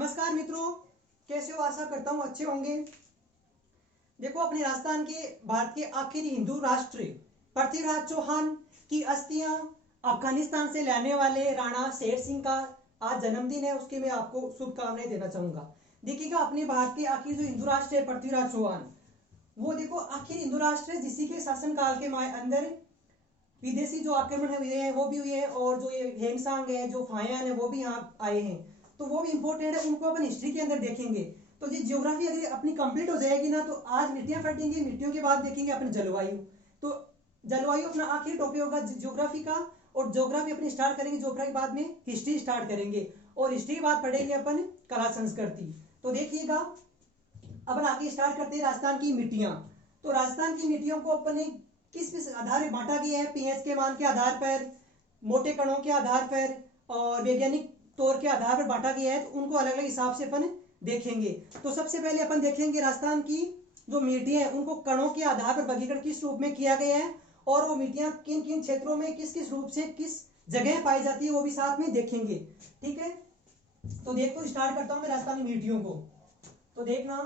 नमस्कार मित्रों, कैसे हो? आशा करता हूँ अच्छे होंगे। देखो, अपने राजस्थान के भारत के आखिरी हिंदू राष्ट्र पृथ्वीराज चौहान की अस्थियां अफगानिस्तान से लाने वाले राणा शेर सिंह का आज जन्मदिन है। उसके मैं आपको शुभकामनाएं देना चाहूंगा। देखिएगा, अपने भारत के आखिरी जो हिंदू राष्ट्र है पृथ्वीराज चौहान, वो देखो आखिर हिंदू राष्ट्र है जिसी के शासनकाल के अंदर विदेशी जो आक्रमण हुए हैं वो भी हुए हैं, और जो ये हेमसांग है, जो फायान है, वो भी यहाँ आए हैं। तो वो भी इंपॉर्टेंट है, उनको अपन हिस्ट्री के अंदर देखेंगे। तो ये ज्योग्राफी अगर अपनी कंप्लीट हो जाएगी ना, तो आज मिट्टियां फटेंगी, मिट्टियों के बाद देखेंगे अपन जलवायु। तो जलवायु अपना आखिरी टॉपिक होगा ज्योग्राफी का, और ज्योग्राफी अपनी स्टार्ट करेंगे, ज्योग्राफी बाद में हिस्ट्री स्टार्ट करेंगे, और हिस्ट्री के बाद पढ़ेंगे अपन कला संस्कृति। तो देखिएगा, अपन आगे स्टार्ट करते हैं राजस्थान की मिट्टियां। तो राजस्थान की मिट्टियों को अपन किस आधार पर बांटा गया है? पीएच के मान के आधार पर, मोटे कणों के आधार पर, और वैज्ञानिक तौर के आधार पर बांटा गया है। तो उनको अलग अलग हिसाब से अपन देखेंगे। तो सबसे पहले अपन देखेंगे राजस्थान की जो मिट्टियां हैं उनको कणों के आधार पर वर्गीकरण किस रूप में किया गया है, और वो मिट्टियां किन किन क्षेत्रों में किस किस रूप से किस जगह पाई जाती है, वो भी साथ में देखेंगे। ठीक है, तो देखो स्टार्ट करता हूं मैं राजस्थानी मिट्टियों को। तो देखना,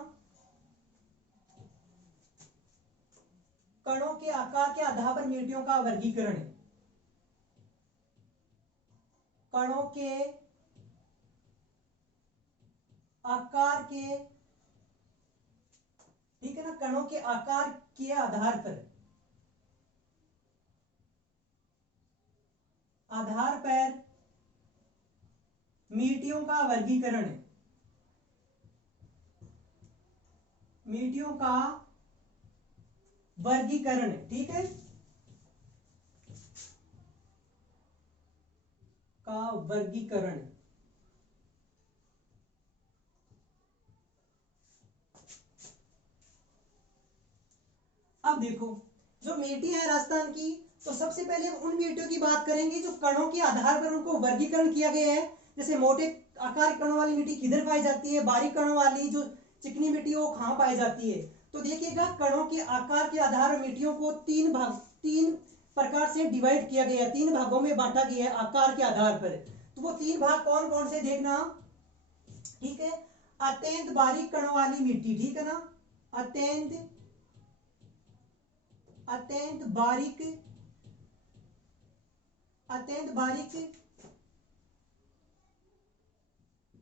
कणों के आकार के आधार पर मिट्टियों का वर्गीकरण। कणों के आकार के, ठीक है ना, कणों के आकार के आधार पर मिट्टियों का वर्गीकरण, मिट्टियों का वर्गीकरण। ठीक है, का वर्गीकरण। अब देखो, जो मिट्टी है राजस्थान की, तो सबसे पहले हम उन मिट्टियों की बात करेंगे जो कणों के आधार पर उनको वर्गीकरण किया गया है। जैसे मोटे आकार कणों वाली मिट्टी किधर पाई जाती है, बारीक कणों वाली जो चिकनी मिट्टी वो कहां पाई जाती है। तो देखिएगा, कणों के आकार के आधार पर मिट्टियों को तीन प्रकार से डिवाइड किया गया है, तीन भागों में बांटा गया है आकार के आधार पर। तो वो तीन भाग कौन कौन से देखना। ठीक है, अत्यंत बारीक कणों वाली मिट्टी, ठीक है ना, अत्यंत बारीक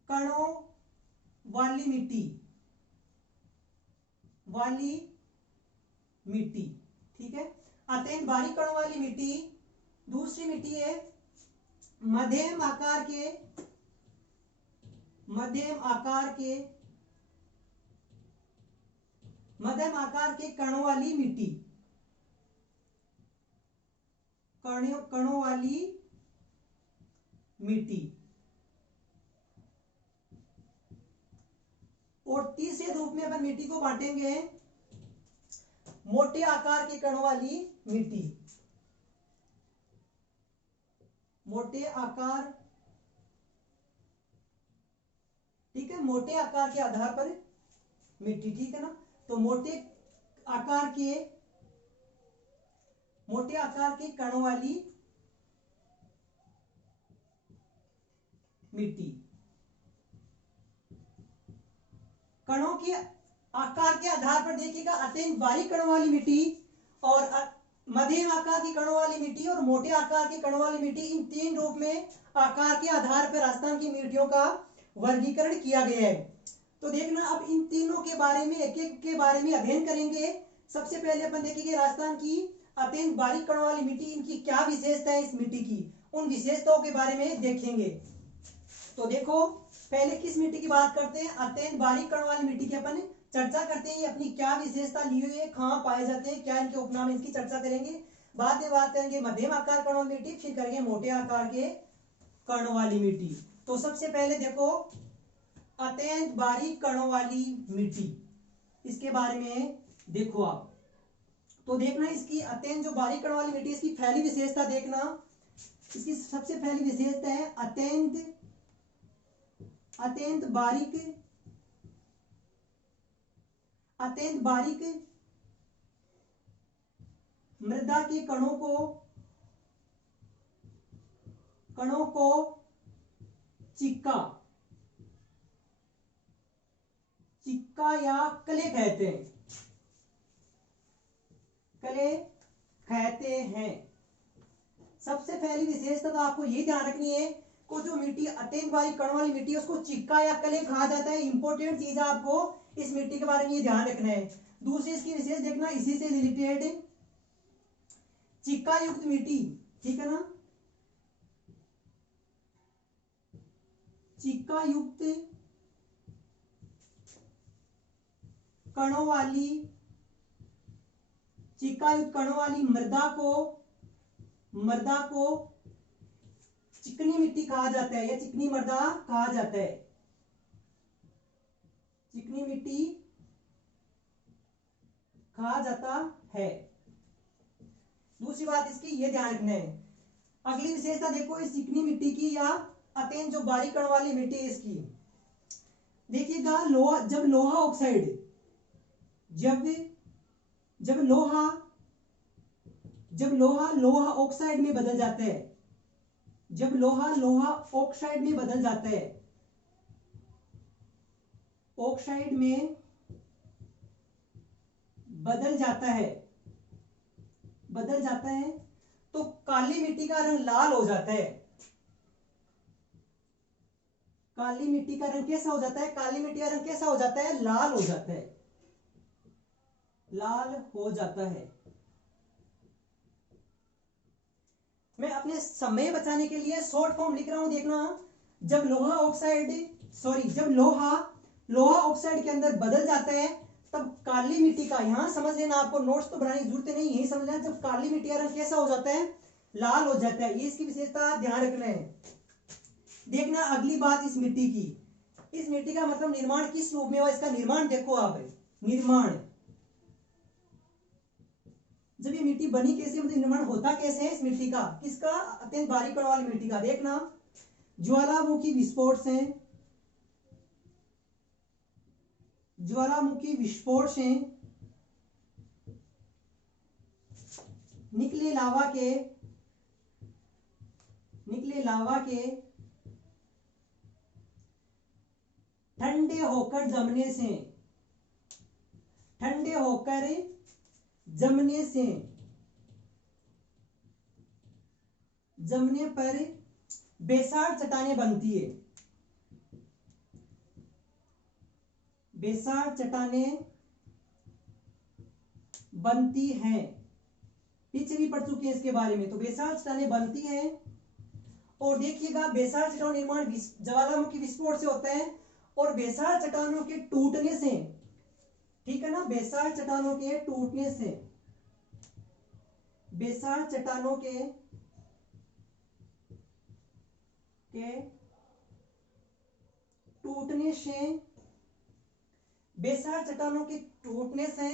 कणों वाली मिट्टी, ठीक है, अत्यंत बारीक कणों वाली मिट्टी। दूसरी मिट्टी है मध्यम आकार के कणों वाली मिट्टी, कणों वाली मिट्टी। और तीसरे रूप में अपन मिट्टी को बांटेंगे मोटे आकार के कणों वाली मिट्टी, मोटे आकार, ठीक है, मोटे आकार के आधार पर मिट्टी, ठीक है ना। तो मोटे आकार के कणों वाली मिट्टी। कणों के आकार के आधार पर देखिएगा, अत्यंत बारीक कणों वाली मिट्टी, और मध्यम आकार की कणों वाली मिट्टी, और मोटे आकार की कणों वाली मिट्टी। इन तीन रूप में आकार के आधार पर राजस्थान की मिट्टियों का वर्गीकरण किया गया है। तो देखना, अब इन तीनों के बारे में एक एक के बारे में अध्ययन करेंगे। सबसे पहले अपन देखेंगे राजस्थान की अत्यंत बारीक कणों वाली मिट्टी, इनकी क्या विशेषता है इस मिट्टी की, उन विशेषताओं के बारे में देखेंगे। तो देखो, पहले किस मिट्टी की बात करते हैं? अत्यंत बारीक कणों वाली मिट्टी की अपन चर्चा करते हैं। अपनी क्या विशेषता ली हुई है, कहां पाए जाते हैं, क्या इनके उपनाम, इसकी चर्चा करेंगे। बाद में बात करेंगे मध्यम आकार कणों वाली मिट्टी, फिर करेंगे मोटे आकार के कणों वाली मिट्टी। तो सबसे पहले देखो, अत्यंत बारीक कणों वाली मिट्टी, इसके बारे में देखो आप। तो देखना, इसकी अत्यंत जो बारीक कणों वाली मिट्टी, इसकी पहली विशेषता देखना। इसकी सबसे पहली विशेषता है अत्यंत बारीक मृदा के कणों को चिक्का चिक्का या कले कहते हैं, कले कहते हैं। सबसे पहली विशेषता तो आपको ये ध्यान रखनी है को जो मिट्टी अत्यंत बारीक कण वाली मिट्टी है उसको चिक्का या कले कहा जाता है। इंपॉर्टेंट चीज है, आपको इस मिट्टी के बारे में ये ध्यान रखना है। दूसरी इसकी विशेष देखना, इसी से रिलेटेड चिक्का युक्त मिट्टी, ठीक है ना, चिक्का युक्त कणों वाली, चिक्का युक्त कणों वाली मृदा को चिकनी मिट्टी कहा जाता है या चिकनी मृदा कहा जाता है, चिकनी मिट्टी कहा जाता है। दूसरी बात इसकी ये ध्यान रखना है। अगली विशेषता देखो इस चिकनी मिट्टी की या अत्यंत जो बारीक कण वाली मिट्टी है इसकी, देखिएगा लोहा, जब लोहा ऑक्साइड, जब लोहा ऑक्साइड में बदल जाता है, जब लोहा ऑक्साइड में बदल जाता है, ऑक्साइड में बदल जाता है तो काली मिट्टी का रंग लाल हो जाता है। काली मिट्टी का रंग कैसा हो जाता है? काली मिट्टी का रंग कैसा हो जाता है? लाल हो जाता है, लाल हो जाता है। मैं अपने समय बचाने के लिए शॉर्ट फॉर्म लिख रहा हूं, देखना। जब लोहा ऑक्साइड के अंदर बदल जाता है तब काली मिट्टी का, यहां समझ लेना, आपको नोट्स तो बनाने की जरूरत नहीं, यही समझ लेना। जब काली मिट्टी का रंग कैसा हो जाता है? लाल हो जाता है। ये इसकी विशेषता ध्यान रखना है। देखना अगली बात इस मिट्टी की, इस मिट्टी का मतलब निर्माण किस रूप में हुआ, इसका निर्माण देखो आप। निर्माण, जब ये मिट्टी बनी कैसे, मतलब निर्माण होता कैसे है इस मिट्टी का, किसका? अत्यंत बारीक कण वाली मिट्टी का। देखना ज्वालामुखी विस्फोट से, ज्वालामुखी विस्फोट से निकले लावा के ठंडे होकर जमने पर बेसार चट्टानें बनती है, बेसार चट्टानें बनती हैं। पीछे भी पढ़ चुके हैं इसके बारे में। तो बेसार चट्टानें बनती हैं, और देखिएगा बेसार चट्टानों निर्माण ज्वालामुखी विस्फोट से होता है, और बेसार चट्टानों के टूटने से, ठीक है ना, बेसार चट्टानों के टूटने से, बेसार चट्टानों के टूटने से, बेसार चट्टानों के टूटने से,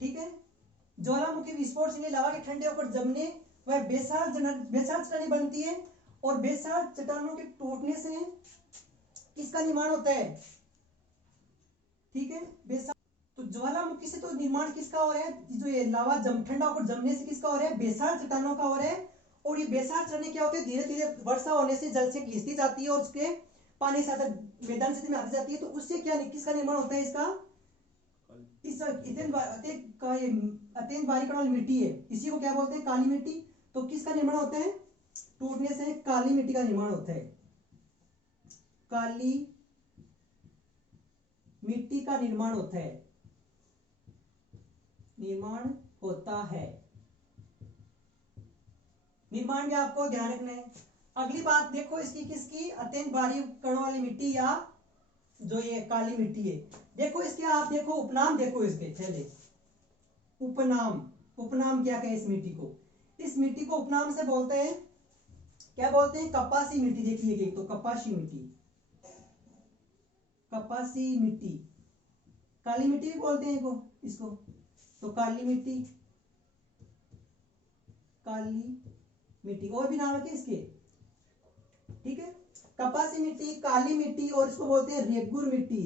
ठीक है, ज्वालामुखी विस्फोट से लावा के ठंडे होकर जमने वह बेसार चट्टानें बनती है, और बेसार चट्टानों के टूटने से किसका निर्माण होता है? ठीक है, बेसार। तो ज्वालामुखी से तो निर्माण किसका हो रहा है? जो ये लावा ठंडा होकर जमने से किसका हो रहा है? बेसार चट्टानों का हो रहा है। और ये बेसार चट्टानें क्या होते हैं? धीरे धीरे वर्षा होने से जल से घिसती जाती है और उसके पानी से मैदान से में आती जाती है। तो उससे क्या, किसका निर्माण होता है? इसका इस अत्यंत बारीक कण वाली मिट्टी है, इसी को क्या बोलते हैं? काली मिट्टी। तो किसका निर्माण होता है? टूटने से काली मिट्टी का निर्माण होता है, काली मिट्टी का निर्माण होता है, निर्माण होता है। निर्माण में आपको ध्यान रखना है। अगली बात देखो इसकी, किसकी? अत्यंत बारीक कणों वाली मिट्टी या जो ये काली मिट्टी है। देखो इसके, आप देखो उपनाम, देखो इसके पहले उपनाम क्या कहे इस मिट्टी को? इस मिट्टी को उपनाम से बोलते हैं, क्या बोलते हैं? कपासी मिट्टी। देखिए तो कपासी मिट्टी, काली मिट्टी भी बोलते हैं इसको। तो काली मिट्टी, और भी नाम रखे इसके, ठीक है। कपासी मिट्टी, काली मिट्टी, और इसको बोलते हैं रेगुर मिट्टी।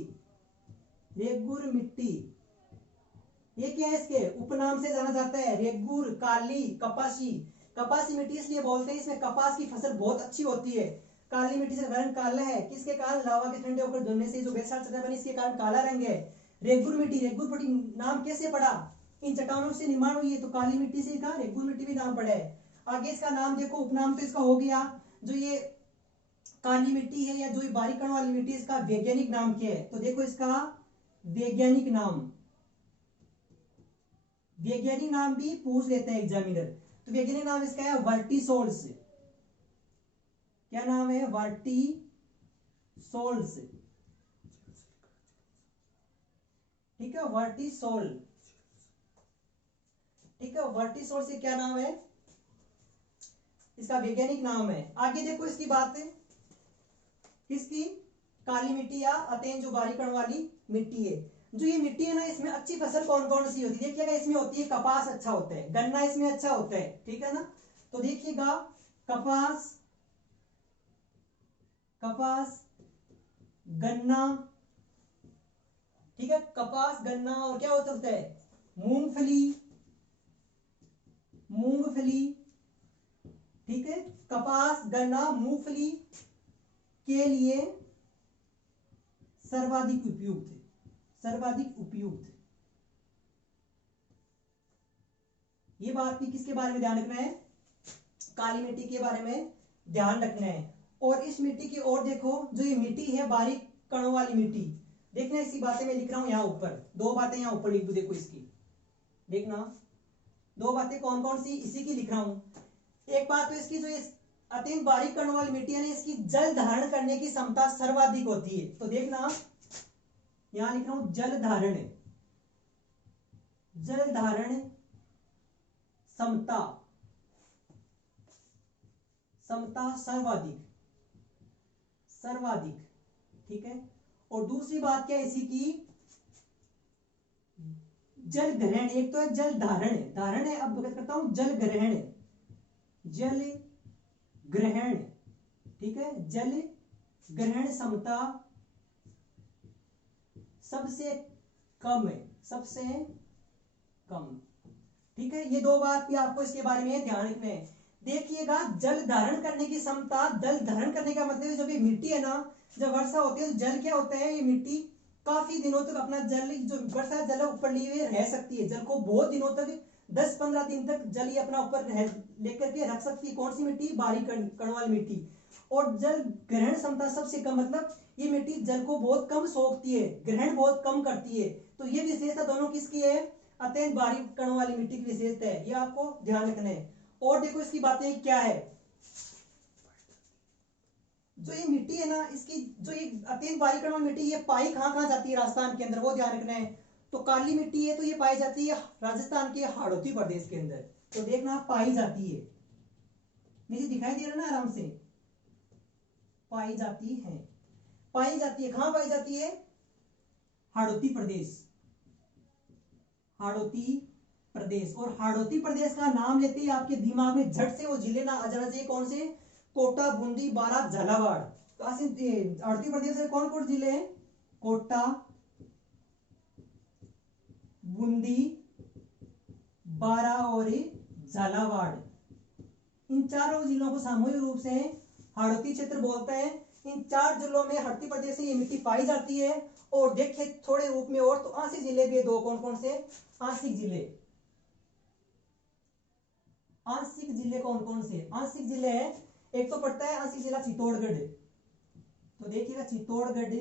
ये क्या है? इसके उपनाम से जाना जाता है, रेगुर, काली, कपासी। कपासी मिट्टी इसलिए बोलते हैं, इसमें कपास की फसल बहुत अच्छी होती है। काली मिट्टी से रंग काला है, किसके कारण? लावा के ठंडे होकर जलने से जो बेसाल्ट चट्टान बनी इसके कारण काला रंग है। रेगुर मिट्टी नाम कैसे पड़ा? इन चट्टानों से निर्माण हुई है, तो काली मिट्टी से कहा रेगुर मिट्टी भी नाम पड़ा है। आगे इसका नाम देखो, उपनाम तो इसका हो गया। जो ये काली मिट्टी है या जो ये बारीक कण वाली मिट्टी, इसका वैज्ञानिक नाम क्या है? तो देखो इसका वैज्ञानिक नाम भी पूछ लेते हैं एग्जामिनर। तो वैज्ञानिक नाम इसका है वर्टिसोल्स। क्या नाम है? वर्टिसोल्स। ठीक है, वर्टिसोल। ठीक है, वर्टिसोल से क्या नाम है? इसका वैज्ञानिक नाम है। आगे देखो इसकी बात है, किसकी? काली मिट्टी या अतेन जो बारीक कण वाली मिट्टी है। जो ये मिट्टी है ना, इसमें अच्छी फसल कौन कौन सी होती है? देखिएगा, इसमें होती है कपास अच्छा होता है, गन्ना इसमें अच्छा होता है। ठीक है ना? तो देखिएगा, कपास गन्ना, ठीक है, कपास गन्ना, और क्या होता है? मूंगफली। ठीक है, कपास गन्ना मूंगफली के लिए सर्वाधिक उपयुक्त। ये बात भी किसके बारे में ध्यान रखना है? काली मिट्टी के बारे में ध्यान रखना है। और इस मिट्टी की ओर देखो, जो ये मिट्टी है बारीक कणों वाली मिट्टी, देखना इसी बातें मैं लिख रहा हूं यहां ऊपर, दो बातें यहां ऊपर लिख दो। देखो इसकी, देखना दो बातें कौन कौन सी इसी की लिख रहा हूं। एक बात तो इसकी, जो ये अत्यंत बारीक कणों वाली मिट्टी है ना, इसकी जल धारण करने की क्षमता सर्वाधिक होती है। तो देखना यहां लिख रहा हूं, जल धारण क्षमता सर्वाधिक। ठीक है, और दूसरी बात क्या है इसी की? जल ग्रहण। एक तो है जल धारण है, अब करता हूं जल ग्रहण। ठीक है, जल ग्रहण क्षमता सबसे कम। ठीक है, ये दो बात भी आपको इसके बारे में ध्यान रखना है। देखिएगा, जल धारण करने की क्षमता, जल धारण करने का मतलब जब ये मिट्टी है ना, जब वर्षा होती है तो जल क्या होता है? ये मिट्टी काफी दिनों तक अपना जल, जो वर्षा जल ऊपर लिए हुए रह सकती है। जल को बहुत दिनों तक, 10-15 दिन तक जल ये अपना ऊपर लेकर के रख सकती है। कौन सी मिट्टी? बारीक कण वाली मिट्टी। और जल ग्रहण क्षमता सबसे कम, मतलब ये मिट्टी जल को बहुत कम सोखती है, ग्रहण बहुत कम करती है। तो ये विशेषता दोनों किसकी है? अत्यंत बारीक कण वाली मिट्टी की विशेषता है, ये आपको ध्यान रखना है। और देखो इसकी बातें क्या है। जो ये मिट्टी है ना, इसकी जो ये अत्यंत बारीक कण वाली मिट्टी, ये पाई कहां जाती है राजस्थान के अंदर, वो ध्यान रखना है। तो काली मिट्टी है तो ये पाई जाती है राजस्थान के हाड़ौती प्रदेश के अंदर। तो देखना पाई जाती है, नीचे दिखाई दे रहा ना आराम से, पाई जाती है कहां पाई जाती है? हाड़ौती प्रदेश। और हाड़ौती प्रदेश का नाम लेते ही आपके दिमाग में झट से वो जिले ना आ जाना चाहिए। कौन से? कोटा, बूंदी, बारां, झालावाड़। तो हाड़ौती प्रदेश में कौन कौन जिले हैं? कोटा, बूंदी, बारां और झालावाड़। इन चारों जिलों को सामूहिक रूप से हाड़ौती क्षेत्र बोलते हैं। इन 4 जिलों में हाड़ौती प्रदेश से ये मिट्टी पाई जाती है। और देखिए थोड़े रूप में और तो आंशिक जिले भी दो, कौन कौन से? आंशिक जिले कौन कौन से? आंशिक जिले है, एक तो पड़ता है आंशिक जिला चित्तौड़गढ़। तो देखिएगा, चित्तौड़गढ़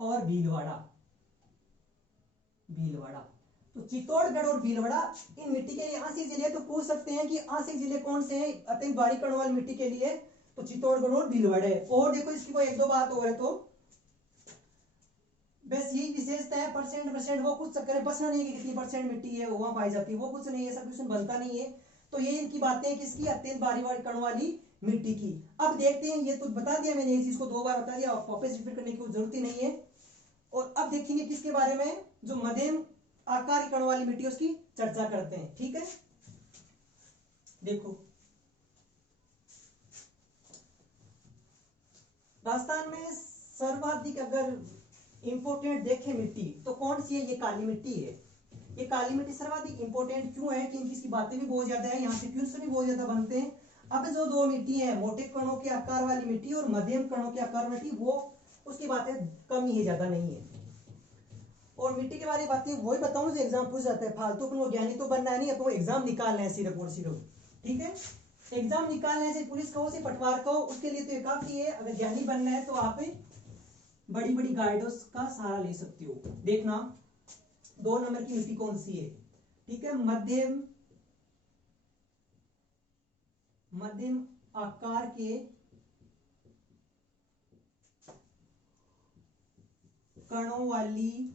और भीलवाड़ा। तो चित्तौड़गढ़ और भीलवाड़ा इन मिट्टी के लिए आंशिक जिले। तो पूछ सकते हैं कि आंशिक जिले कौन से हैं अत्यंत बारीक कण वाली मिट्टी के लिए? तो चित्तौड़गढ़ और भीलवाड़ा है। और देखो इसकी कोई एक दो बात और है, तो बस यही विशेषता है। परसेंट वो कुछ चक्कर है, बसना नहीं है कि कितनी परसेंट मिट्टी है वहां पाई जाती है, वो कुछ नहीं है, ऐसा क्वेश्चन बनता नहीं है। तो ये इनकी बातें किसकी? अत्यंत बारीक कण वाली मिट्टी की। अब देखते हैं, ये तो बता दिया मैंने, इस चीज को 2 बार बता दिया, वापस रिपीट करने की कोई जरूरत ही नहीं है। और अब देखेंगे किसके बारे में? जो मध्यम आकार कण वाली मिट्टी, उसकी चर्चा करते हैं। ठीक है, देखो राजस्थान में सर्वाधिक अगर इंपोर्टेंट देखें मिट्टी तो कौन सी है? ये काली मिट्टी है। ये काली मिट्टी सर्वाधिक इंपोर्टेंट क्यों है? क्योंकि इसकी बातें भी बहुत ज्यादा है, यहाँ से क्वेश्चन भी बहुत ज्यादा बनते हैं। अब जो दो मिट्टी है, मोटे कणों के आकार वाली मिट्टी और मध्यम कणों के आकार वाली मिट्टी, वो उसकी बातें कम ही है, ज्यादा नहीं है। और मिट्टी के बारे में बातें वही बताऊं जो एग्जाम पूछ जाता है, फालतू अपन वैज्ञानिक तो बनना है नहीं, अपन एग्जाम निकालना है सिर्फ और सिर्फ, ठीक है। एग्जाम निकालने से पुलिस कहो से पटवार कहो, उसके लिए तो ये काफी है। अगर ज्ञानी बनना है तो आप बड़ी बड़ी गाइड्स का सहारा ले सकते हो। देखना 2 नंबर की मिट्टी कौन सी है, ठीक है। मध्यम आकार के कणों वाली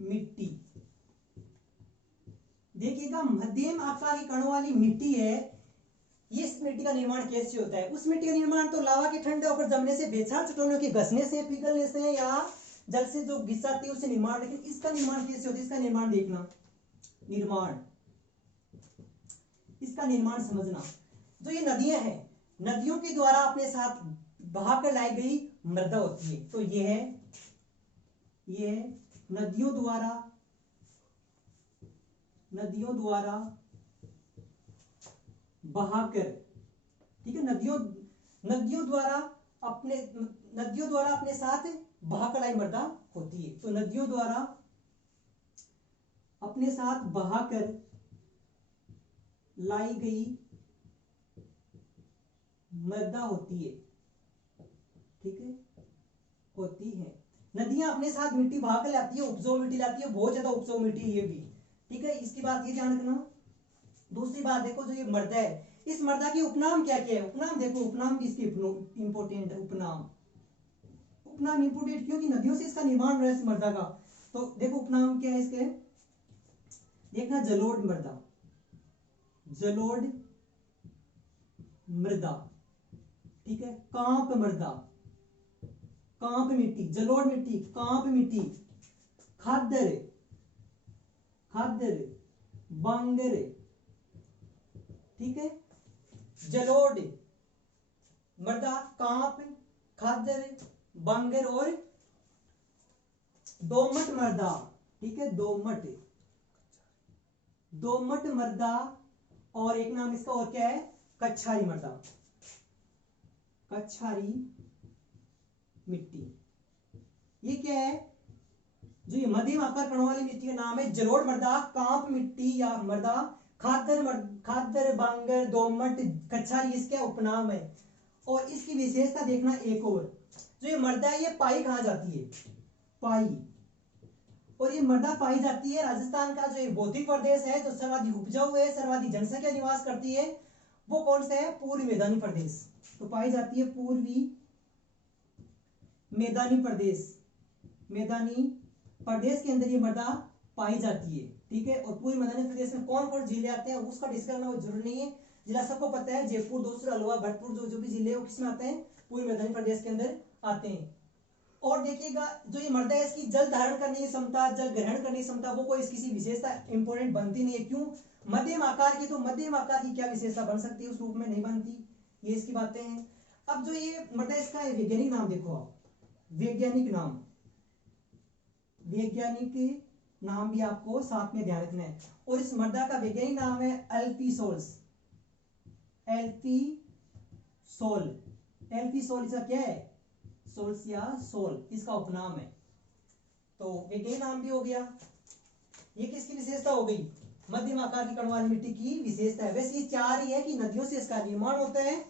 मिट्टी। देखिएगा, मध्यम आकार की कणों वाली मिट्टी है, ये इस मिट्टी का निर्माण कैसे होता है? उस मिट्टी का निर्माण तो लावा के ठंडे होकर जमने से, बेचार चट्टानों के घसने से, पिघलने से या जल से जो घिसाती है उससे निर्माण। लेकिन इसका निर्माण कैसे होता है? इसका निर्माण देखना, इसका निर्माण समझना। जो ये नदियां हैं, नदियों के द्वारा अपने साथ बहाकर लाई गई मृदा होती है। तो ये नदियों द्वारा बहाकर, ठीक है, नदियों द्वारा अपने साथ बहाकर लाई मृदा होती है। तो नदियों द्वारा अपने साथ बहाकर लाई गई मृदा होती है, ठीक है, होती है। नदियां अपने साथ मिट्टी बहाकर लाती है, उपजाऊ मिट्टी लाती है, बहुत ज्यादा उपजाऊ मिट्टी ये भी, ठीक है। इसकी बात ये ध्यान रखना। दूसरी बात देखो, जो ये मृदा है, इस मृदा की उपनाम क्या क्या है? उपनाम देखो, उपनाम भी इसके इंपोर्टेंट है। उपनाम इंपोर्टेंट क्योंकि नदियों से इसका निर्माण हो रहा है इस मृदा का। तो देखो उपनाम क्या है इसके, देखना, जलोढ़ मृदा, ठीक है, कांप मिट्टी, जलोढ़ मिट्टी, कांप मिट्टी, खादर, बांगर, ठीक है। जलोढ़ मृदा, कांप, खादर, बांगर और दोमट मृदा, ठीक है, दोमट मृदा। और एक नाम इसका और क्या है? कछारी मृदा, कछारी मिट्टी। ये क्या है? जो ये मध्यम आकार कणों वाली मिट्टी का नाम है जलोढ़ मृदा, कांप मिट्टी या मृदा, खादर, बांगर, दोमट, कछारी, इसका उपनाम है। और इसकी विशेषता देखना एक और, जो ये मृदा है ये पाई कहाँ जाती है? पाई। और ये मृदा पाई जाती है राजस्थान का जो एक भौतिक प्रदेश है, जो सर्वाधिक उपजाऊ है, सर्वाधिक जनसंख्या निवास करती है, वो कौन सा है? पूर्वी मैदानी प्रदेश। तो पाई जाती है पूर्वी मैदानी प्रदेश के अंदर ये मृदा पाई जाती है, ठीक है। और पूर्वी मैदानी प्रदेश में कौन कौन जिले आते हैं उसका डिस्कस करना वो जरूरी नहीं है, जिला सबको पता है, जयपुर, दोसर, अलवर, भरतपुर, जो भी जिले वो किसमें आते हैं? पूर्वी मैदानी प्रदेश के अंदर आते हैं। और देखिएगा, जो ये मृदा है इसकी जल धारण करने की क्षमता, जल ग्रहण करने की क्षमता, वो कोई किसी विशेषता इंपोर्टेंट बनती नहीं है। क्यों? मध्यम आकार की, तो मध्यम आकार की क्या विशेषता बन सकती है? उस रूप में नहीं बनती। ये इसकी बातें हैं। अब जो ये मृदा, इसका वैज्ञानिक नाम देखो आप, वैज्ञानिक नाम भी आपको साथ में ध्यान रखना है। और इस मृदा का वैज्ञानिक नाम है एल्फीसोल। इसका क्या है? सोल्सिया सोल, इसका उपनाम है। तो वैज्ञानिक नाम भी हो गया। ये किसकी विशेषता हो गई? मध्यम आकार की कण वाली मिट्टी की विशेषता है। वैसे ये 4 ही है कि नदियों से इसका निर्माण होता है,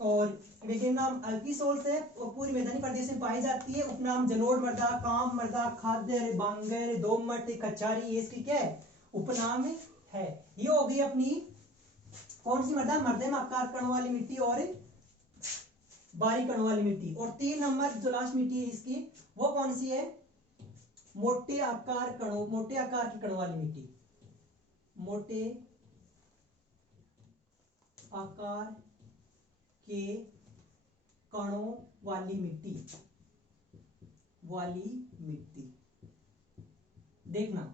और वैज्ञानिक नाम अल्फीसोल से, और पूरी मैदानी प्रदेश में पाई जाती है। उपनाम जलोढ़ मृदा, कांप मृदा, खादर, बांगर, दोमट, कछारी, ये इसकी क्या है? उपनाम है। ये हो गई अपनी कौन सी मृदा? मध्यम आकार कण वाली मिट्टी और बारीक कण वाली मिट्टी। और 3 नंबर जो लास्ट मिट्टी है इसकी, वो कौन सी है? मोटे आकार की कण वाली मिट्टी, मोटे आकार के कणों वाली मिट्टी। देखना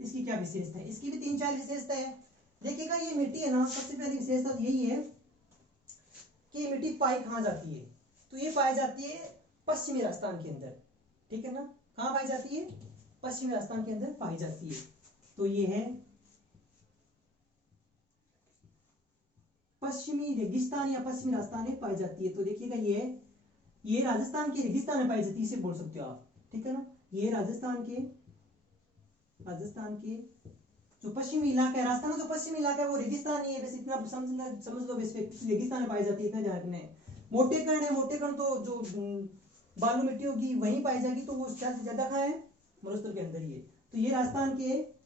इसकी क्या विशेषता है। इसकी भी 3-4 विशेषता है। देखिएगा, ये मिट्टी है ना, सबसे पहली विशेषता तो यही है कि ये मिट्टी पाई कहाँ जाती है? तो ये पाई जाती है पश्चिमी राजस्थान के अंदर, ठीक है ना। कहाँ पाई जाती है? पश्चिमी राजस्थान के अंदर पाई जाती है। तो ये है पश्चिमी रेगिस्तान या पश्चिमी राजस्थान में पाई जाती है। तो देखिएगा ये राजस्थान के रेगिस्तान में पाई जाती है, इसे बोल सकते हो आप, ठीक है ना। ये राजस्थान के जो पश्चिमी इलाका है, राजस्थान का जो पश्चिमी इलाका है वो रेगिस्तान ही है, बस इतना समझ लो, बस रेगिस्तान में पाई जाती है, इतना ध्यान रखना है। मोटे कण है, मोटे कण तो जो बालू मिट्टी होगी वहीं पाई जाएगी, तो वो ज्यादा कहाँ है, मरुस्थल के अंदर ही है। तो ये राजस्थान के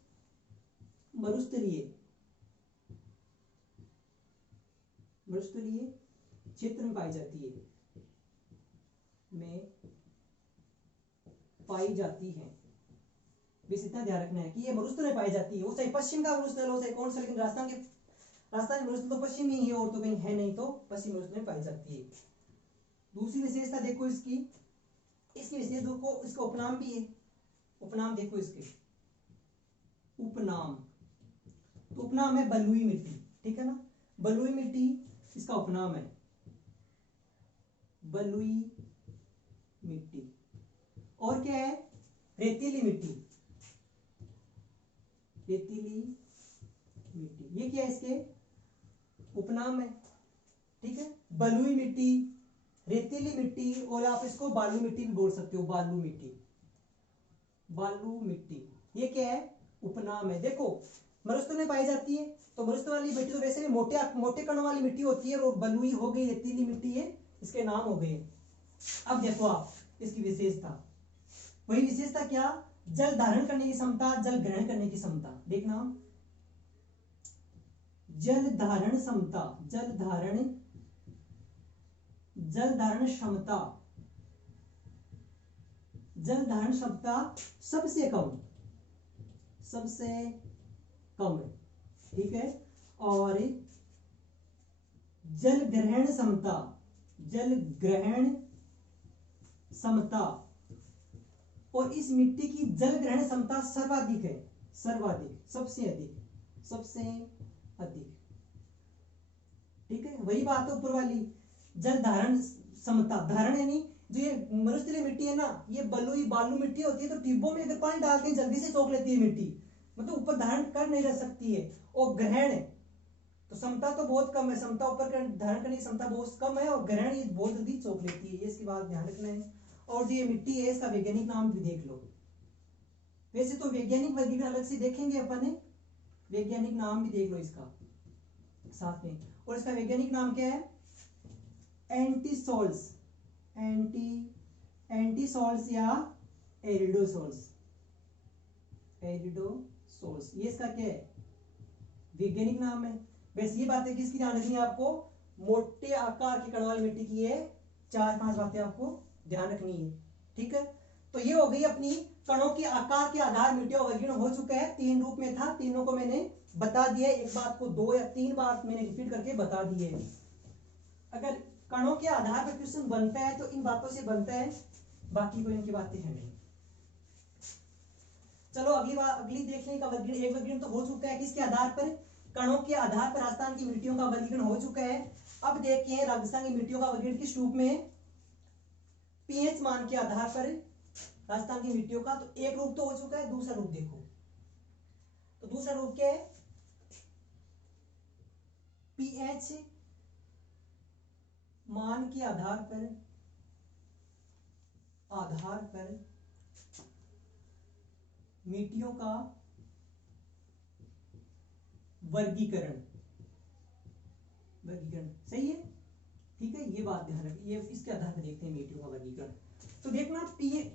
मरुस्थलीय क्षेत्र में पाई जाती है, बस इतना ध्यान रखना है कि ये मरुस्थल में पाई जाती है। वो चाहे पश्चिम का मरुस्थल हो, चाहे कौन सा, लेकिन राजस्थान मरुस्थल तो पश्चिम में ही है, और तो कहीं है नहीं, तो पश्चिम मरुस्थल में पाई जाती है। दूसरी विशेषता देखो इसकी विशेषता देखो, इसका उपनाम भी है। उपनाम देखो इसके, उपनाम तो उपनाम है बलुई मिट्टी, ठीक है ना। बलुई मिट्टी इसका उपनाम है, बलुई मिट्टी। और क्या है, रेतीली मिट्टी, ये क्या है, इसके उपनाम है, ठीक है। बलुई मिट्टी, रेतीली मिट्टी, और आप इसको बालू मिट्टी भी बोल सकते हो, बालू मिट्टी, ये क्या है, उपनाम है। देखो मरुस्थल में पाई जाती है, तो मरुस्थल वाली मिट्टी तो वैसे भी मोटे कणों वाली मिट्टी होती है, और बलुई हो गई, रेतीली मिट्टी है, इसके नाम हो गए। अब देखो आप इसकी विशेषता, वही विशेषता क्या, जल धारण करने की क्षमता, जल ग्रहण करने की क्षमता। देखना, जल धारण क्षमता, जल धारण क्षमता सबसे कम है, ठीक है। और जल ग्रहण क्षमता, और इस मिट्टी की जल ग्रहण क्षमता सर्वाधिक है, सबसे अधिक, ठीक है। वही बात है ऊपर वाली, जल धारण क्षमता, धारण यानी जो ये मरुस्थलीय मिट्टी है ना, ये बालू मिट्टी होती है, तो टिब्बों में अगर पानी डालते हैं जल्दी से सोख लेती है मिट्टी, मतलब ऊपर धारण कर नहीं रह सकती है। और ग्रहण तो क्षमता तो बहुत कम है, क्षमता ऊपर धारण करने की क्षमता बहुत कम है, और ग्रहण ये बहुत जल्दी सोख लेती है, ये इसकी बात ध्यान रखना है। और जो ये मिट्टी है इसका वैज्ञानिक नाम भी देख लो, वैसे तो वैज्ञानिक वर्गीकरण अलग से देखेंगे अपन, वैज्ञानिक नाम भी देख लो इसका साथ में। और इसका वैज्ञानिक नाम क्या है, एंटीसोल्स या एरिडोसोल्स, ये इसका क्या है, वैज्ञानिक नाम है। वैसे ये बातें किसकी ध्यान रखनी है आपको, मोटे आकार की कण वाली मिट्टी की है, 4-5 बातें आपको ध्यान रखनी है, ठीक है। तो ये हो गई अपनी कणों के आकार के आधार मिट्टियों का वर्गीकरण हो चुका है, 3 रूप में था, तीनों को मैंने बता दिया, एक बात को 2 या 3 बार मैंने रिपीट करके बता दिए। अगर कणों के आधार पर क्वेश्चन बनता है तो इन बातों से बनता है, बाकी कोई इनकी बातें है नहीं। चलो अगली देखने का वर्गीकरण, एक वर्गीकरण तो हो चुका है, किसके आधार पर, कणों के आधार पर राजस्थान की मिट्टियों का वर्गीकरण हो चुका है। अब देखते हैं राजस्थान की मिट्टियों का वर्गीकरण किस रूप में, पीएच मान के आधार पर राजस्थान की मिट्टियों का। तो एक रूप तो हो चुका है, दूसरा रूप देखो, तो दूसरा रूप क्या है, पीएच मान के आधार पर मिट्टियों का वर्गीकरण, सही है, ठीक है। ये बात ध्यान रखिए, ये इसके आधार पर देखते हैं मिट्टियों का वर्गीकरण। तो देखना,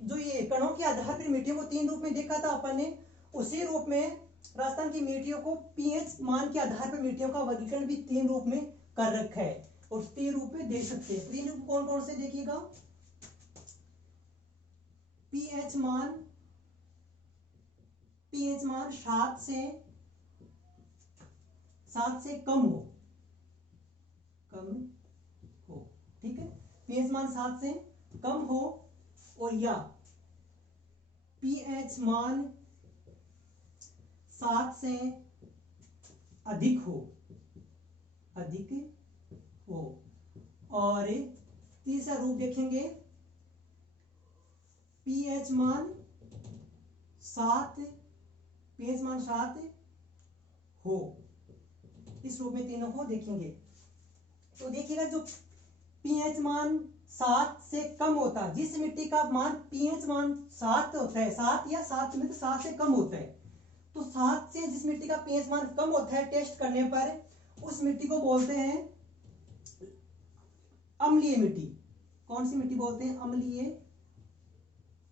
जो ये कणों के आधार पर मिट्टियों को 3 रूप में देखा था अपन ने, उसी रूप में राजस्थान की मिट्टियों को पीएच मान के आधार पर मिट्टियों का वर्गीकरण भी 3 रूप में कर रखा है, और 3 रूप में देख सकते हैं। 3 रूप कौन कौन से देखिएगा, पीएच मान 7 से कम हो, ठीक है। पीएच मान 7 से कम हो, और या पीएच मान 7 से अधिक हो, और तीसरा रूप देखेंगे, पीएच मान 7 हो, इस रूप में तीनों को देखेंगे। तो देखिएगा जो पीएच मान 7 से कम होता है, जिस मिट्टी का मान पीएच मान 7 होता है, 7 या 7 में तो 7 से कम होता है, तो 7 से जिस मिट्टी का पीएच मान कम होता है टेस्ट करने पर उस मिट्टी को बोलते हैं अम्लीय मिट्टी। कौन सी मिट्टी बोलते हैं? अम्लीय,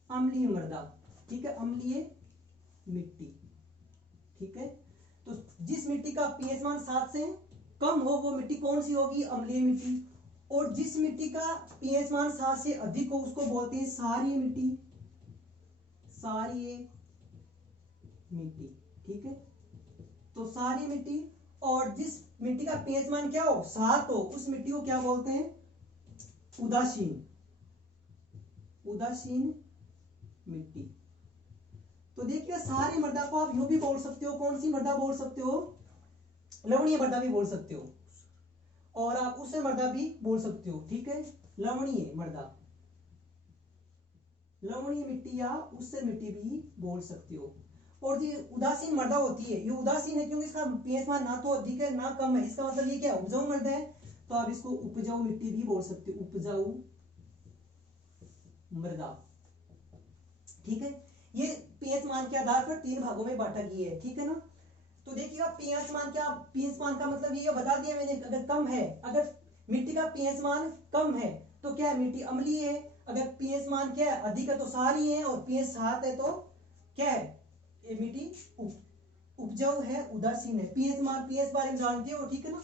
अम्लीय मृदा। ठीक है, अम्लीय मिट्टी। ठीक है, तो जिस मिट्टी का पीएच मान 7 से कम हो वो मिट्टी कौन सी होगी? अम्लीय मिट्टी। और जिस मिट्टी का पीएच मान 7 से अधिक हो उसको बोलते हैं क्षारीय मिट्टी, क्षारीय मिट्टी। ठीक है, तो क्षारीय मिट्टी। और जिस मिट्टी का पीएच मान क्या हो? 7 हो, उस मिट्टी को क्या बोलते हैं? उदासीन, उदासीन मिट्टी। तो देखिए सारी मृदा को आप यूं भी बोल सकते हो, कौन सी मृदा बोल सकते हो? लवणीय मृदा भी बोल सकते हो, और आप उससे मृदा भी बोल सकते हो। ठीक है, लवणीय मृदा, लवणीय मिट्टी या उससे मिट्टी भी बोल सकते हो। और जो उदासीन मृदा होती है, ये उदासीन है क्योंकि इसका पीएच मान ना तो अधिक है ना कम है, इसका मतलब ये क्या? उपजाऊ मृदा है, तो आप इसको उपजाऊ मिट्टी भी बोल सकते हो, उपजाऊ मृदा। ठीक है, ये पीएच मान के आधार पर 3 भागों में बांटा गया है। ठीक है ना, तो देखिएगा पीएच मान क्या? पीएच मान का मतलब ये बता दिया मैंने, अगर कम है, अगर मिट्टी का पीएच मान कम है तो क्या है? मिट्टी अम्लीय है। अगर पीएच मान क्या है? अधिक है तो क्षारीय है, और पीएच 7 है तो क्या है? ये मिट्टी उपजाऊ है, उदासीन है। पीएच मान, पीएच बारे में जानते हो? ठीक है ना,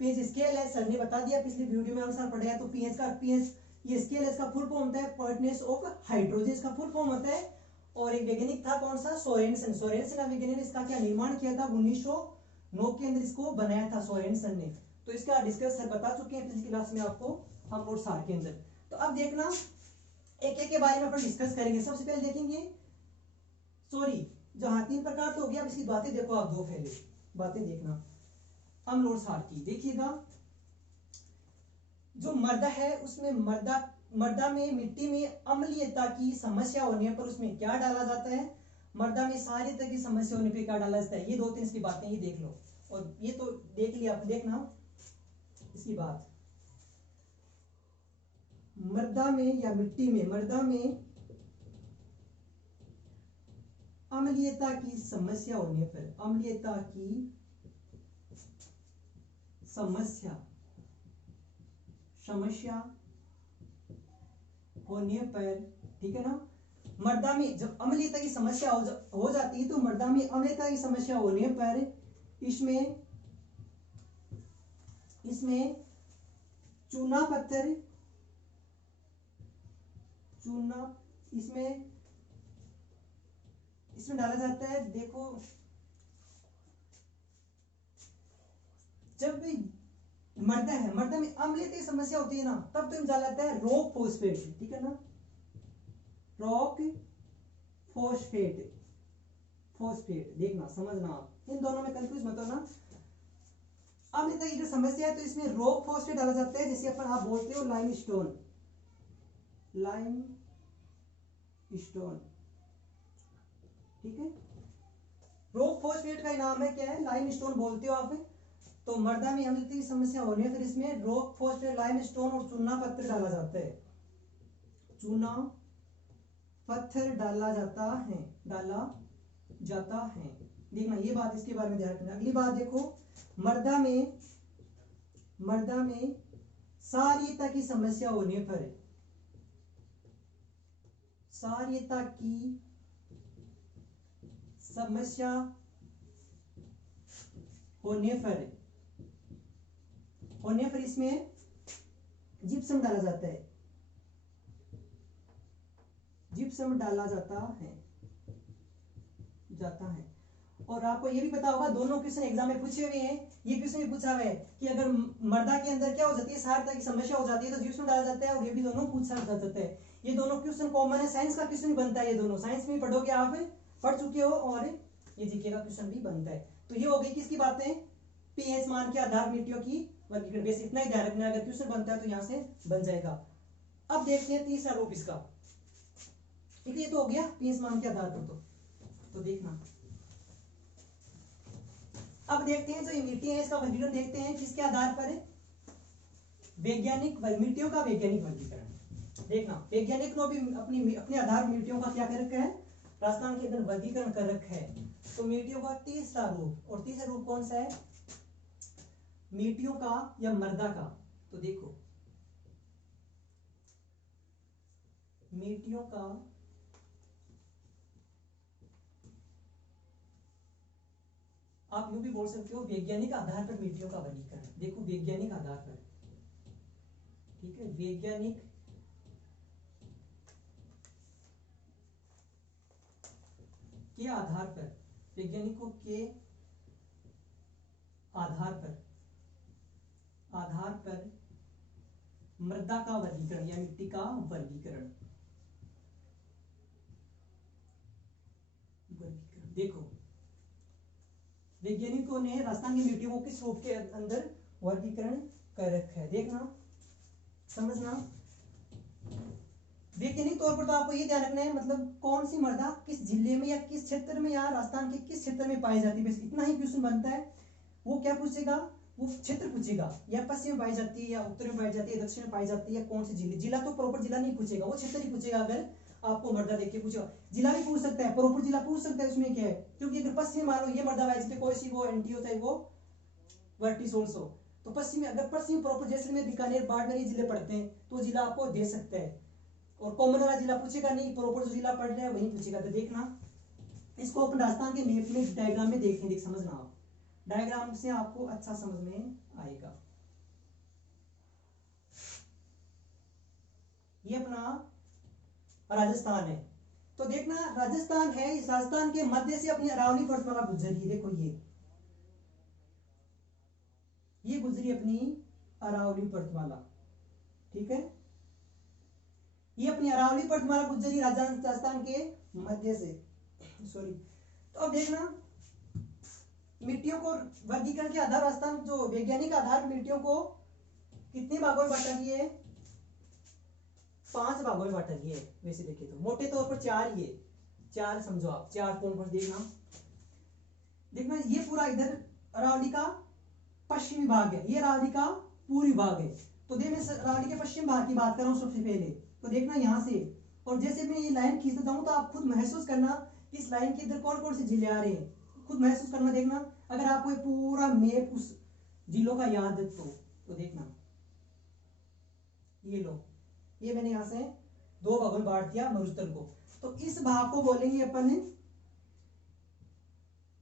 पीएच स्केल है, सर ने बता दिया पिछली वीडियो में अनुसार पढ़ा है। तो पीएच का, पीएच ये स्केल है, इसका फुल फॉर्म होता है पॉइंटनेस ऑफ हाइड्रोजन, इसका फुल फॉर्म होता है। और एक वैज्ञानिक था कौन सा? सोरेनसन। सोरेनसन वैज्ञानिक ने इसका क्या निर्माण किया था? 1909 के अंदर इसको बनाया था सोरेनसन ने। तो इसका डिस्कस सर बता चुके हैं पिछली क्लास में आपको, हम नोट 7 के अंदर। तो अब देखना एक एक के बारे में अपन डिस्कस करेंगे। सबसे पहले देखेंगे, सॉरी जो 3 प्रकार तो हो गया, अब इसकी बातें देखो आप, 2 पहले बातें देखना अम्लोड सार की। देखिएगा जो मृदा है उसमें मृदा में, मिट्टी में अम्लीयता की समस्या होने पर उसमें क्या डाला जाता है? मृदा में क्षारीयता की समस्या होने पर क्या डाला जाता है? ये 2-3 इसकी बातें ये देख लो, और ये तो देख लिया आप, देखना इसकी बात। मृदा में या मिट्टी में, मृदा में अम्लीयता की समस्या होने पर, अम्लीयता की समस्या होने पर, ठीक है ना, मृदा में जब अम्लीयता की समस्या हो जाती है, तो मृदा में अम्लीयता की समस्या होने पर इसमें चूना पत्थर, इसमें डाला जाता है। देखो जब भी मृदा है, मृदा में अम्लीयता की समस्या होती है ना, तब तो डाला जाता है रॉक फॉस्फेट। ठीक है ना, रॉक फॉस्फेट, देखना समझना आप, इन दोनों में कंफ्यूज मत होना। अम्लीयता की जो समस्या है तो इसमें रॉक फॉस्फेट डाला जाता है, जैसे अपन आप बोलते हो लाइमस्टोन, ठीक है। रॉक फॉस्फेट का नाम है क्या है? लाइमस्टोन बोलते हो आप। तो मृदा में अम्लीयता की समस्या होने फिर इसमें रॉक फॉस्फेट, लाइमस्टोन और चूना पत्थर डाला जाता है, चूना पत्थर डाला जाता है। देखना ये बात, इसके बारे में ध्यान रखना। अगली बात देखो, मृदा में क्षारीयता की समस्या होने पर, क्षारीयता की समस्या होने पर इसमें जिप्सम डाला जाता है, जिप्सम डाला जाता है। और आपको ये भी पता होगा, दोनों क्वेश्चन एग्जाम में पूछे हुए हैं। ये क्वेश्चन भी पूछा हुआ है कि अगर मृदा के अंदर क्या हो जाती है, क्षारीयता की समस्या हो जाती है, तो जिप्सम डाला जाता है। और ये भी दोनों पूछा जाता है। ये दोनों क्वेश्चन कॉमन है, साइंस का क्वेश्चन भी बनता है। ये दोनों साइंस में पढ़ोगे, आप पढ़ चुके हो, और ये जीके का क्वेश्चन भी बनता है। तो ये हो गई किसकी बातें? पीएच मान के आधार मिट्टियों की वर्गीकरण। बेस इतना ही ध्यान रखना, अगर क्वेश्चन बनता है तो यहाँ से बन जाएगा। अब देखते हैं तीसरा रूप इसका। ठीक है, ये तो हो गया पीएच मान के आधार पर। तो देखना, अब देखते हैं जो ये मिट्टी है इसका वर्गीकरण देखते हैं किसके आधार पर है? वैज्ञानिक मिट्टियों का वैज्ञानिक वर्गीकरण। देखना वैज्ञानिक ने भी अपने आधार मिट्टियों का क्या कर रखा है, राजस्थान के अंदर वर्गीकरण कर रखा है। तो मिट्टियों का तीसरा रूप, और तीसरा रूप कौन सा है, मिट्टियों का या मृदा का। तो देखो मिट्टियों का आप यूं भी बोल सकते हो वैज्ञानिक आधार पर मिट्टियों का वर्गीकरण। देखो वैज्ञानिक आधार पर, ठीक है, वैज्ञानिक के आधार पर, वैज्ञानिकों के आधार पर मृदा का वर्गीकरण या मिट्टी का वर्गीकरण। देखो वैज्ञानिकों ने राजस्थान की मिट्टियों को किस रूप के अंदर वर्गीकरण कर रखा है, देखना समझना। वैज्ञानिक तौर पर तो आपको ये ध्यान रखना है, मतलब कौन सी मृदा किस जिले में या किस क्षेत्र में या राजस्थान के किस क्षेत्र में पाई जाती है, बस इतना ही क्वेश्चन बनता है। वो क्या पूछेगा, वो क्षेत्र पूछेगा, या पश्चिम में पाई जाती है या उत्तर में पाई जाती है, दक्षिण में पाई जाती है, या कौन से जिले। जिला तो प्रॉपर जिला नहीं पूछेगा, वो क्षेत्र ही पूछेगा। अगर आपको मृदा देख के पूछेगा, जिला भी पूछ सकता है, प्रॉपर जिला पूछ सकता है, उसमें क्या है, क्योंकि अगर पश्चिम मान लो ये मृदा पाई जाती है, कोई सी वो एंटीओ चाहे वो वर्टिसोल्स हो, तो पश्चिम में अगर पश्चिम प्रॉपर जैसलमेर बीकानेर बाड़मेर जिले पढ़ते हैं तो जिला आपको दे सकता है। और कॉमन वाला जिला पूछेगा नहीं, प्रॉपर जो जिला पढ़ रहे हैं वही पूछेगा। तो देखना इसको अपन राजस्थान के मैप में डायग्राम में देखें, देख समझना आप, डायग्राम से आपको अच्छा समझ में आएगा। ये अपना राजस्थान है, तो देखना राजस्थान है, इस राजस्थान के मध्य से अपनी अरावली पर्वतमाला गुजर रही है। देखो ये गुजरी अपनी अरावली पर्वतमाला, ठीक है, ये अपनी अरावली पर्वतमाला गुजरी राजस्थान के मध्य से, सॉरी। तो अब देखना मिट्टियों को वर्गीकरण के आधार, राजस्थान जो वैज्ञानिक आधार मिट्टियों को कितने भागों में बांटा गया है, 5 भागों में बांटा गया है। वैसे देखें तो मोटे तौर पर 4 ही है, 4 समझो आप, 4 कौन कौन देखना ये पूरा इधर अरावली का पश्चिमी भाग है, ये अरावली का पूर्वी भाग है। तो देखना अरावली के पश्चिम भाग की बात कर रहा हूं सबसे पहले। तो देखना यहां से, और जैसे मैं ये लाइन खींचता जाऊं तो आप खुद महसूस करना कि इस लाइन के इधर कौन कौन से जिले आ रहे हैं, खुद महसूस करना। देखना अगर आपको ये पूरा मैप उस जिलों का याद है तो देखना ये लो, ये मैंने यहां से 2 भागों में बांट दिया मरुस्थल को। तो इस भाग को बोलेंगे अपन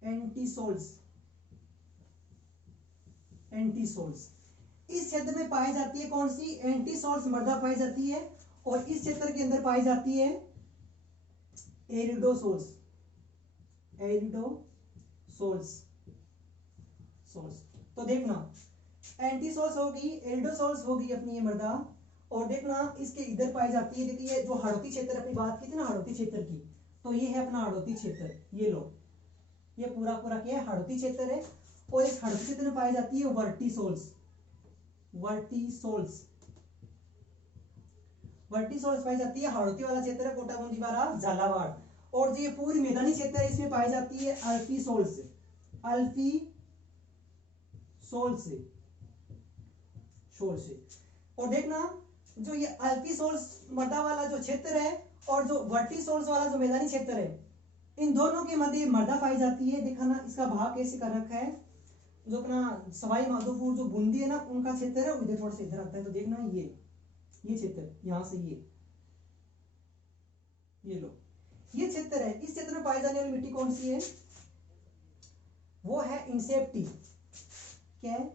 एंटीसोल्स। एंटीसोल्स इस क्षेत्र में पाई जाती है कौन सी, एंटीसोल्स मृदा पाई जाती है, और इस क्षेत्र के अंदर पाई जाती है एरिडोसोल्स। एरिडोसोल्स तो देखना एंटीसोल्स होगी, एरिडोसोल्स होगी अपनी ये मृदा। और देखना इसके इधर पाई जाती है, देखिए जो हाड़ौती क्षेत्र अपनी बात की थी ना हाड़ौती क्षेत्र की, तो ये है अपना हाड़ौती क्षेत्र। ये लो ये पूरा पूरा क्या है, हाड़ौती क्षेत्र है। और इस हाड़ौती क्षेत्र में पाई जाती है वर्टिसोल्स। वर्टिसोल्स पाई जाती है, हाड़ौती वाला क्षेत्र है, कोटा बूंदीवाड़ा झालावाड़। और जो ये पूरी मैदानी क्षेत्र है इसमें पाई जाती है अल्पीसोल्स। और देखना जो ये अल्पीसोल्स मृदा वाला जो क्षेत्र है और जो वर्टिसोल्स वाला जो मैदानी क्षेत्र है, इन दोनों के मध्य मृदा पाई जाती है। देखा ना इसका भाग कैसे कर रखा है, जो अपना सवाई माधोपुर जो बूंदी है ना उनका क्षेत्र है, इधर थोड़ा सा इधर आता है। तो देखना ये क्षेत्र यहां से ये लो ये क्षेत्र है। इस क्षेत्र में पाई जाने वाली मिट्टी कौन सी है, वो है इंसेप्टी। क्या है,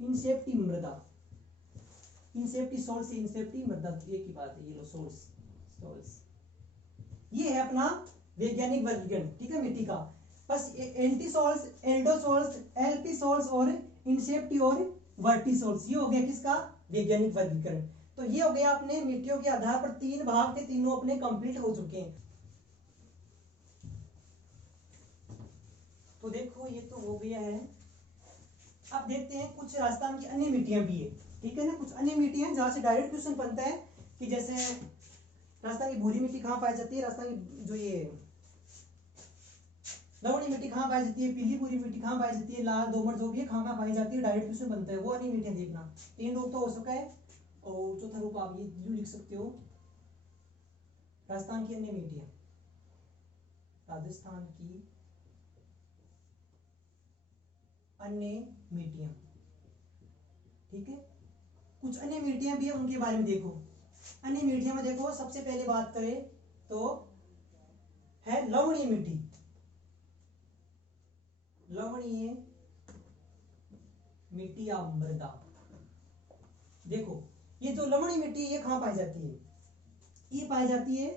इंसेप्टी मृदा। इंसेप्टी सोल्स, इंसेप्टी मृदा एक ही बात है। ये लो सोल्स ये है अपना वैज्ञानिक वर्गीकरण, ठीक है, मिट्टी का। बस एंटीसोल्स, एल्डोसोल्स, एल्पीसोल्स और इंसेप्टी और वर्टिसोल्स, ये हो गया किसका, वैज्ञानिक वर्गीकरण। तो ये हो गया अपने मिट्टियों के आधार पर 3 भाग थे, तीनों अपने कंप्लीट हो चुके हैं। तो देखो ये तो हो गया है। अब देखते हैं कुछ राजस्थान की अन्य मिट्टियां भी है, ठीक है ना, कुछ अन्य मिट्टियां जहां से डायरेक्ट क्वेश्चन बनता है कि जैसे राजस्थान की भूरी मिट्टी कहाँ पाई जाती है, राजस्थान की जो ये लवणी मिट्टी कहाँ पाई जाती है, पीली भूरी मिट्टी कहाँ पाई जाती है, लाल दोमट जो भी है कहाँ पाई जाती है, डायरेक्ट किसमें बनता है, वो वाली मिट्टी देखना। तीन रूप तो हो सका है। और चौथा रूप आप ये यूं लिख सकते हो, राजस्थान की अन्य मिट्टियां, राजस्थान की अन्य मिट्टियां। ठीक है, कुछ अन्य मिट्टियां भी है, उनके बारे में देखो। अन्य मिट्टियों में देखो, सबसे पहले बात करें तो है लवणीय मिट्टी। लवणीय मिट्टी या मृदा। देखो ये जो लवणीय मिट्टी ये कहां पाई जाती है, ये पाई जाती है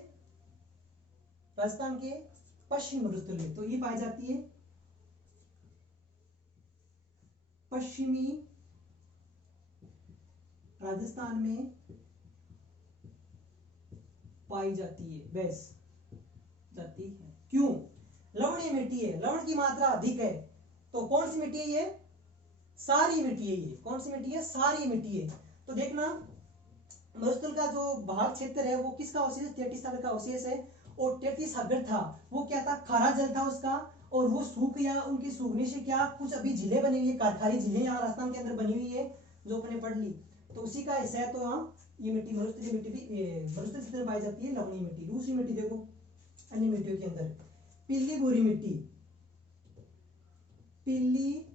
राजस्थान के पश्चिम मरुस्थल में। तो ये पाई जाती है पश्चिमी राजस्थान में पाई जाती है, बेस जाती है। क्यों? लवणीय मिट्टी है, लवण की मात्रा अधिक है। तो कौन सी मिट्टी है ये, सारी मिट्टी है। ये कौन सी मिट्टी है, सारी मिट्टी है। तो देखना मरुस्थल का जो भाग क्षेत्र है वो किसका अवशेष, 33 सागर का अवशेष है। और 33 सागर था वो क्या था, खारा जल था उसका, और वो सूख गया। उनके सूखने से क्या, कुछ अभी झीलें बनी हुई है, कारखारी झीलें यहाँ राजस्थान के अंदर बनी हुई है, जो अपने पढ़ ली। तो उसी का हिस्सा है। तो हाँ, ये मिट्टी मरुस्थलीय मिट्टी भी मरुस्थल क्षेत्र में पाई जाती है, लवणीय मिट्टी। दूसरी मिट्टी देखो अन्य मिट्टियों के अंदर, पीली भूरी मिट्टी। पीली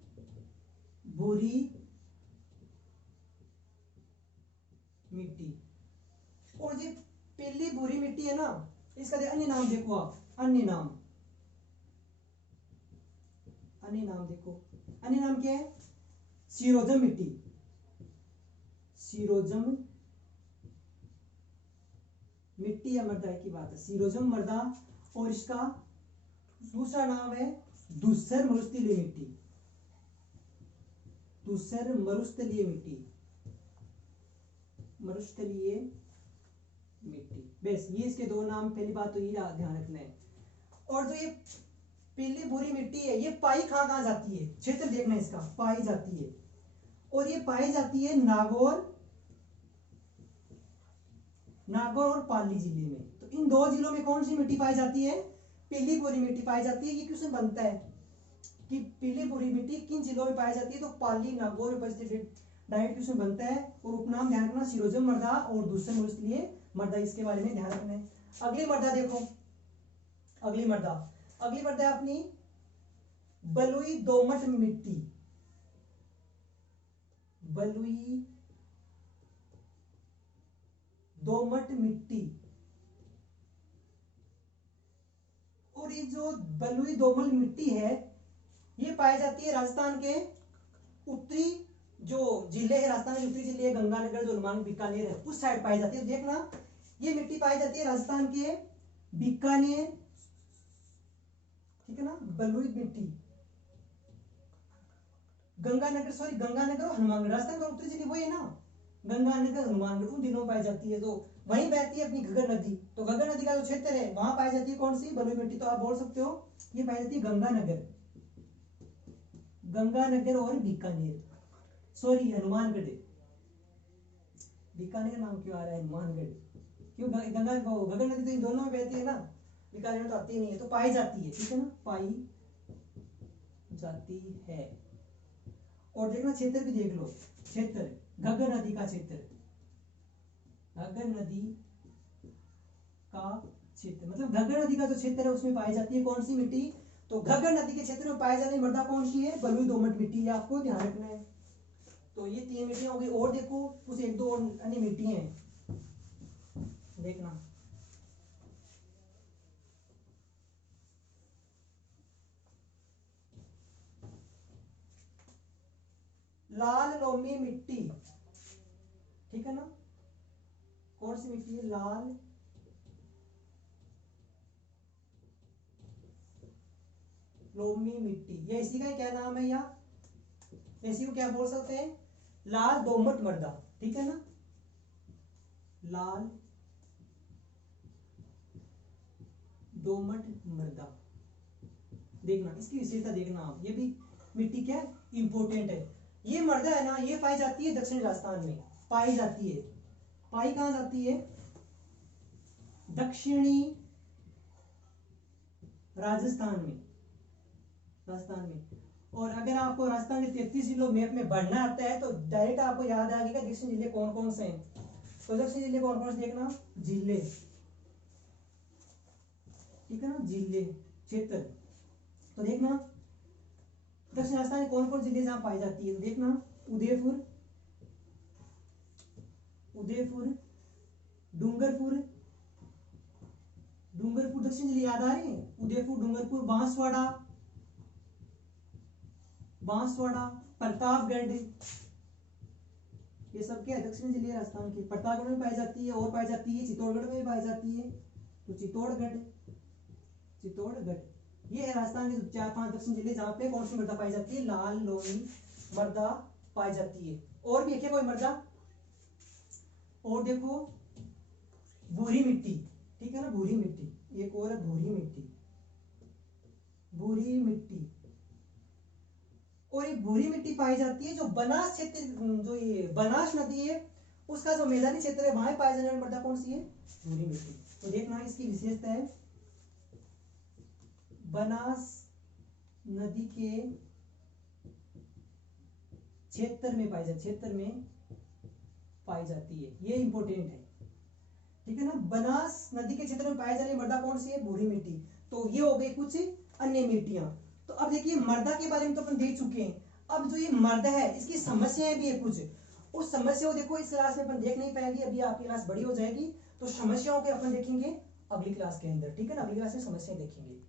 भूरी मिट्टी, और ये पीली भूरी मिट्टी है ना, इसका अन्य नाम देखो आप, अन्य नाम। अन्य नाम देखो, अन्य नाम क्या है, सीरोजम मिट्टी। सीरोजम मिट्टी या मृदा की बात है, सीरोजम मृदा। और इसका दूसरा नाम है धूसर मरुस्थलीय मिट्टी। धूसर मरुस्थलीय मिट्टी, मरुस्थलीय मिट्टी। बस ये इसके दो नाम, पहली बात तो ये ध्यान रखना है। और जो ये पीली भूरी मिट्टी है ये पाई कहाँ जाती है, क्षेत्र देखना इसका, पाई जाती है। और ये पाई जाती है नागौर, नागौर और पाली जिले में। तो इन दो जिलों में कौन सी मिट्टी पाई जाती है, पीली भूरी मिट्टी पाई जाती है। ये किसमें बनता है कि पीली भूरी मिट्टी किन जिलों में पाई जाती है, तो पाली, नागौर, डायरेक्ट किसमें बनता है। और उपनाम ध्यान रखना, सीरोजम मृदा और दूसरे मरुस्थलीय मृदा, इसके बारे में ध्यान रखना है। अगली मृदा देखो, अगली मृदा, अगली मृदा अपनी बलुई दोमट मिट्टी। बलुई दोमट मिट्टी। और ये जो बलुई दोमट मिट्टी है ये पाई जाती है राजस्थान के उत्तरी जो जिले है, राजस्थान के उत्तरी जिले, गंगानगर, जो हनुमान, बीकानेर है, उस साइड पाई जाती है। देखना ये मिट्टी पाई जाती है राजस्थान के बीकानेर, ठीक है ना, बलुई मिट्टी। गंगानगर, सॉरी गंगानगर और हनुमानगढ़, राजस्थान का उत्तरी जिले वही है ना, गंगानगर, हनुमानगढ़, उन दिनों में पाई जाती है। तो वहीं बहती है अपनी घग्गर नदी। तो घग्गर नदी का जो क्षेत्र है वहां पाई जाती है कौन सी, बलुई मिट्टी। तो आप बोल सकते हो ये पाई जाती है गंगानगर, गंगानगर और बीकानेर, सॉरी हनुमानगढ़। बीकानेर का नाम क्यों आ रहा है हनुमानगढ़, क्यों, गंगा घग्गर नदी तो इन दोनों में बहती है ना, बीकानेर में तो आती नहीं है। तो पाई जाती है, ठीक है ना, पाई जाती है। और देखना क्षेत्र भी देख लो, क्षेत्र घग्गर नदी का क्षेत्र, घग्गर नदी का क्षेत्र, मतलब घग्गर नदी का जो क्षेत्र है उसमें पाई जाती है कौन सी मिट्टी, तो घग्गर नदी के क्षेत्र में पाई जाने मृदा कौन सी है, बलुई दोमट मिट्टी। है, आपको ध्यान रखना है। तो ये तीन मिट्टियां हो गई। और देखो कुछ एक दो अन्य मिट्टियां हैं, देखना। लाल लोमी मिट्टी, ठीक है ना, कौन सी मिट्टी है, लाल लोमी मिट्टी। ये इसी का क्या नाम है, या इसी को क्या बोल सकते हैं, लाल दोमट मृदा, ठीक है ना, लाल दोमट मृदा। देखना इसकी विशेषता देखना आप, ये भी मिट्टी क्या इंपोर्टेंट है। ये मृदा है ना, ये पाई जाती है दक्षिणी राजस्थान में, पाई जाती है। पाई कहां जाती है, दक्षिणी राजस्थान में। राजस्थान में। और अगर आपको राजस्थान के 33 जिलों मैप में बढ़ना आता है तो डायरेक्ट आपको याद आ जाएगा दक्षिण जिले कौन कौन से हैं। तो दक्षिण जिले कौन कौन से देखना, जिले, ठीक है ना, जिले क्षेत्र। तो देखना दक्षिण राजस्थान में कौन कौन जिले जहां पाई जाती है, तो देखना उदयपुर, उदयपुर, डूंगरपुर, डूंगरपुर दक्षिण जिले याद आ रहे हैं, उदयपुर, डूंगरपुर, बांसवाड़ा, बांसवाड़ा, प्रतापगढ़, ये सब क्या है, दक्षिण जिले राजस्थान के। प्रतापगढ़ में पाई जाती है, और पाई जाती है चित्तौड़गढ़ में भी पाई जाती है, तो चित्तौड़गढ़, चित्तौड़गढ़ ये है राजस्थान के 4-5 दक्षिण जिले जहां पे कौन सी मृदा पाई जाती है, लाल लोही मृदा पाई जाती है। और भी है क्या कोई मृदा, और देखो भूरी मिट्टी, ठीक है ना, भूरी मिट्टी, एक और है भूरी मिट्टी, भूरी मिट्टी। और ये भूरी मिट्टी पाई जाती है जो बनास क्षेत्र, जो ये बनास नदी है उसका जो मैदानी क्षेत्र है वहां पाई जाने वाली मृदा कौन सी है, भूरी मिट्टी। तो देखना इसकी विशेषता है, बनास नदी के क्षेत्र में पाई जाती, क्षेत्र में पाई जाती है, ये इंपॉर्टेंट है, ठीक है ना। बनास नदी के क्षेत्र में पाई जाने वाली मृदा कौन सी है, भूरी मिट्टी। तो ये हो गई कुछ अन्य मिट्टियां। तो अब देखिए मृदा के बारे में तो अपन देख चुके हैं, अब जो ये मृदा है इसकी समस्याएं भी है कुछ, उस समस्या को देखो इस क्लास में अपन देख नहीं पाएंगे, अभी आपकी क्लास बड़ी हो जाएगी तो समस्याओं के अपन देखेंगे अगली क्लास के अंदर, ठीक है ना, अगली क्लास में समस्याएं देखेंगे।